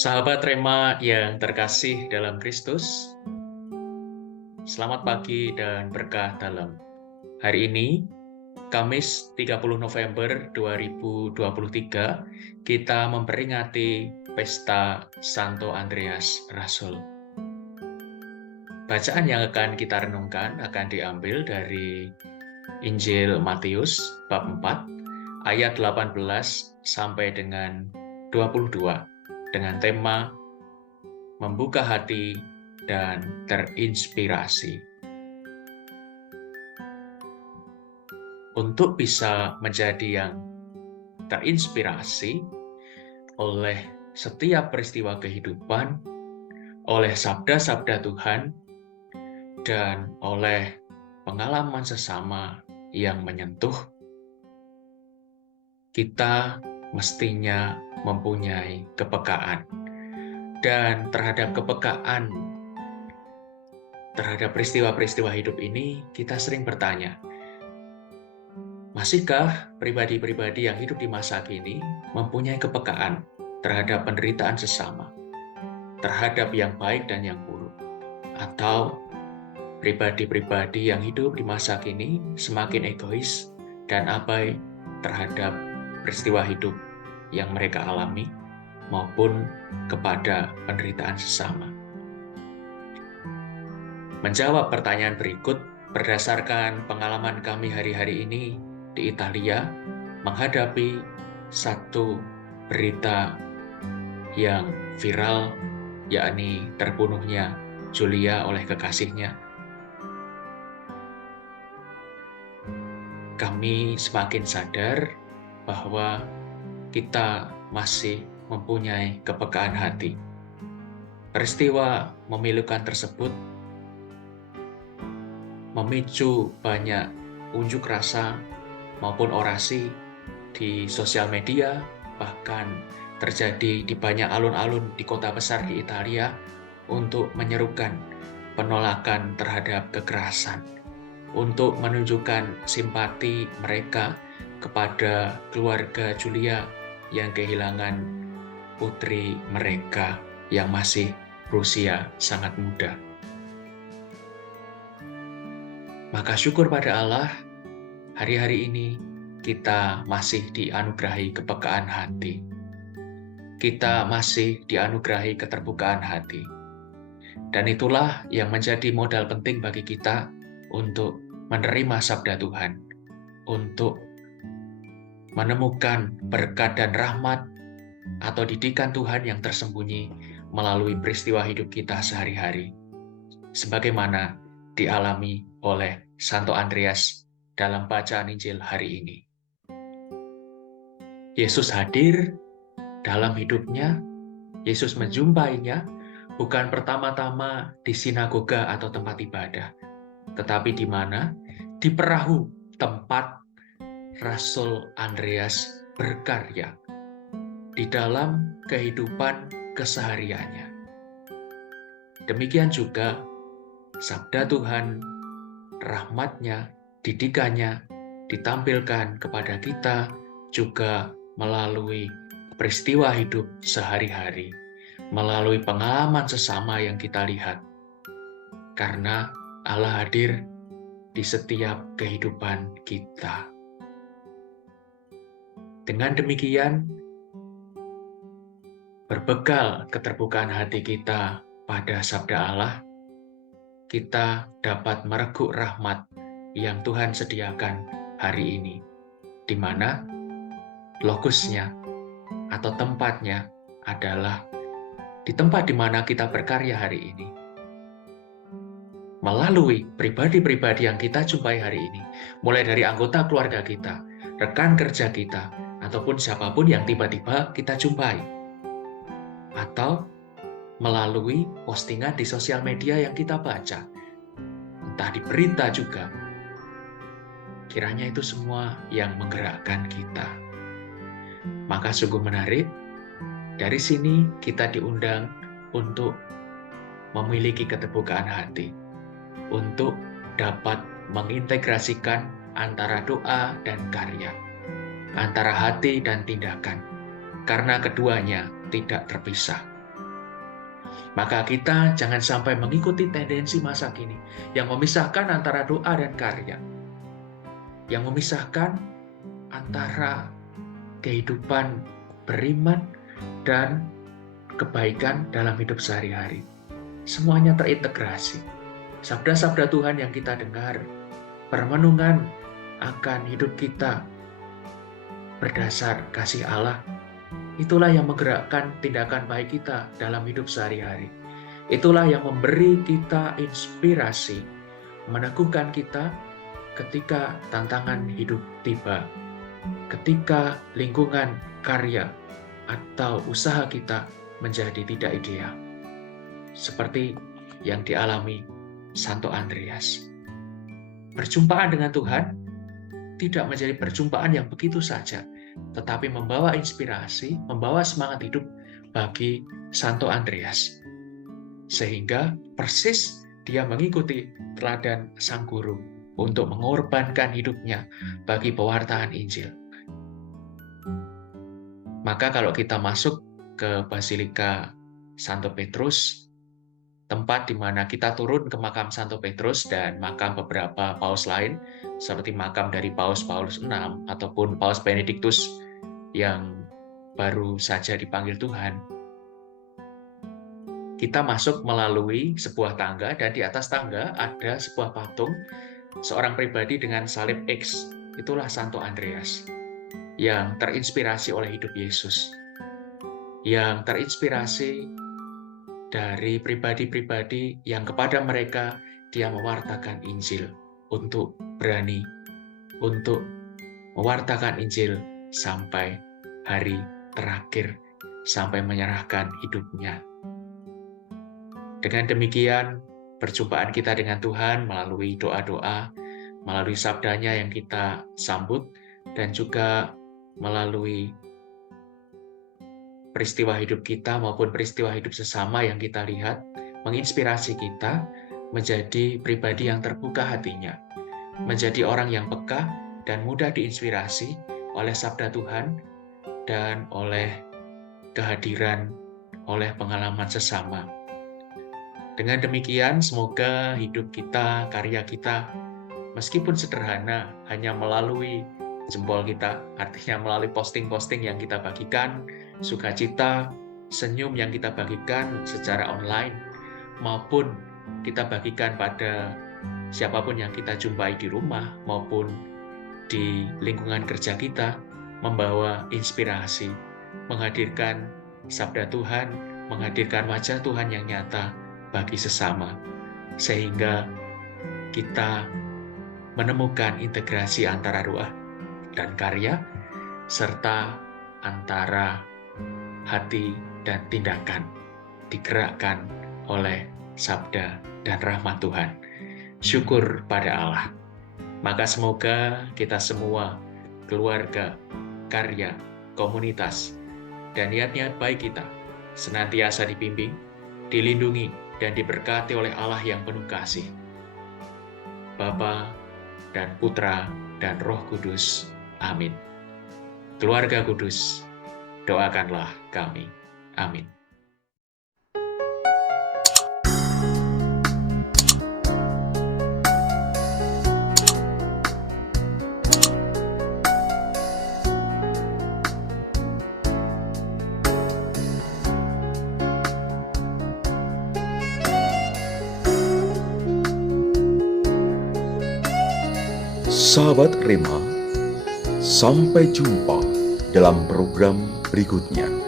Sahabat Rema yang terkasih dalam Kristus, selamat pagi dan berkah dalam. Hari ini, Kamis 30 November 2023, kita memperingati Pesta Santo Andreas Rasul. Bacaan yang akan kita renungkan akan diambil dari Injil Matius bab 4, ayat 18 sampai dengan 22, dengan tema membuka hati dan terinspirasi. Untuk bisa menjadi yang terinspirasi oleh setiap peristiwa kehidupan, oleh sabda-sabda Tuhan, dan oleh pengalaman sesama yang menyentuh, kita mestinya mempunyai kepekaan. Dan terhadap kepekaan terhadap peristiwa-peristiwa hidup ini, kita sering bertanya, masihkah pribadi-pribadi yang hidup di masa kini mempunyai kepekaan terhadap penderitaan sesama, terhadap yang baik dan yang buruk? Atau pribadi-pribadi yang hidup di masa kini semakin egois dan abai terhadap peristiwa hidup yang mereka alami maupun kepada penderitaan sesama? Menjawab pertanyaan berikut berdasarkan pengalaman kami hari-hari ini di Italia menghadapi satu berita yang viral, yakni terbunuhnya Giulia oleh kekasihnya. Kami semakin sadar bahwa kita masih mempunyai kepekaan hati. Peristiwa memilukan tersebut memicu banyak unjuk rasa maupun orasi di sosial media, bahkan terjadi di banyak alun-alun di kota besar di Italia untuk menyerukan penolakan terhadap kekerasan, untuk menunjukkan simpati mereka kepada keluarga Giulia yang kehilangan putri mereka yang masih berusia sangat muda. Maka syukur pada Allah, hari-hari ini kita masih dianugerahi kepekaan hati. Kita masih dianugerahi keterbukaan hati. Dan itulah yang menjadi modal penting bagi kita untuk menerima sabda Tuhan, untuk menemukan berkat dan rahmat atau didikan Tuhan yang tersembunyi melalui peristiwa hidup kita sehari-hari, sebagaimana dialami oleh Santo Andreas dalam bacaan Injil hari ini. Yesus hadir dalam hidupnya, Yesus menjumpainya bukan pertama-tama di sinagoga atau tempat ibadah, tetapi di mana? Di perahu tempat Rasul Andreas berkarya di dalam kehidupan kesehariannya. Demikian juga sabda Tuhan, rahmat-Nya, didikannya ditampilkan kepada kita juga melalui peristiwa hidup sehari-hari, melalui pengalaman sesama yang kita lihat. Karena Allah hadir di setiap kehidupan kita. Dengan demikian, berbekal keterbukaan hati kita pada sabda Allah, kita dapat mereguk rahmat yang Tuhan sediakan hari ini, di mana logosnya atau tempatnya adalah di tempat di mana kita berkarya hari ini. Melalui pribadi-pribadi yang kita jumpai hari ini, mulai dari anggota keluarga kita, rekan kerja kita, ataupun siapapun yang tiba-tiba kita jumpai, atau melalui postingan di sosial media yang kita baca, entah di berita juga. Kiranya itu semua yang menggerakkan kita. Maka sungguh menarik, dari sini kita diundang untuk memiliki keterbukaan hati, untuk dapat mengintegrasikan antara doa dan karya, antara hati dan tindakan, karena keduanya tidak terpisah. Maka kita jangan sampai mengikuti tendensi masa kini yang memisahkan antara doa dan karya, yang memisahkan antara kehidupan beriman dan kebaikan dalam hidup sehari-hari. Semuanya terintegrasi. Sabda-sabda Tuhan yang kita dengar, permenungan akan hidup kita berdasar kasih Allah, itulah yang menggerakkan tindakan baik kita dalam hidup sehari-hari. Itulah yang memberi kita inspirasi, meneguhkan kita ketika tantangan hidup tiba, ketika lingkungan karya atau usaha kita menjadi tidak ideal. Seperti yang dialami Santo Andreas. Perjumpaan dengan Tuhan tidak menjadi perjumpaan yang begitu saja, tetapi membawa inspirasi, membawa semangat hidup bagi Santo Andreas. Sehingga persis dia mengikuti teladan sang guru untuk mengorbankan hidupnya bagi pewartaan Injil. Maka kalau kita masuk ke Basilika Santo Petrus, tempat di mana kita turun ke makam Santo Petrus dan makam beberapa paus lain, seperti makam dari Paus Paulus VI ataupun Paus Benediktus yang baru saja dipanggil Tuhan. Kita masuk melalui sebuah tangga dan di atas tangga ada sebuah patung seorang pribadi dengan salib X. Itulah Santo Andreas yang terinspirasi oleh hidup Yesus, yang terinspirasi dari pribadi-pribadi yang kepada mereka dia mewartakan Injil, untuk berani untuk mewartakan Injil sampai hari terakhir, sampai menyerahkan hidupnya. Dengan demikian, perjumpaan kita dengan Tuhan melalui doa-doa, melalui sabdanya yang kita sambut, dan juga melalui peristiwa hidup kita maupun peristiwa hidup sesama yang kita lihat, menginspirasi kita menjadi pribadi yang terbuka hatinya, menjadi orang yang peka dan mudah diinspirasi oleh sabda Tuhan dan oleh kehadiran, oleh pengalaman sesama. Dengan demikian, semoga hidup kita, karya kita, meskipun sederhana, hanya melalui jempol kita, artinya melalui posting-posting yang kita bagikan, sukacita, senyum yang kita bagikan secara online, maupun kita bagikan pada siapapun yang kita jumpai di rumah maupun di lingkungan kerja kita, membawa inspirasi, menghadirkan sabda Tuhan, menghadirkan wajah Tuhan yang nyata bagi sesama, sehingga kita menemukan integrasi antara doa dan karya, serta antara hati dan tindakan digerakkan oleh sabda dan rahmat Tuhan. Syukur pada Allah. Maka semoga kita semua, keluarga, karya, komunitas, dan niat-niat baik kita senantiasa dibimbing, dilindungi, dan diberkati oleh Allah yang penuh kasih, Bapa dan Putra dan Roh Kudus. Amin. Keluarga kudus, doakanlah kami. Amin. Sahabat Rema, sampai jumpa dalam program berikutnya.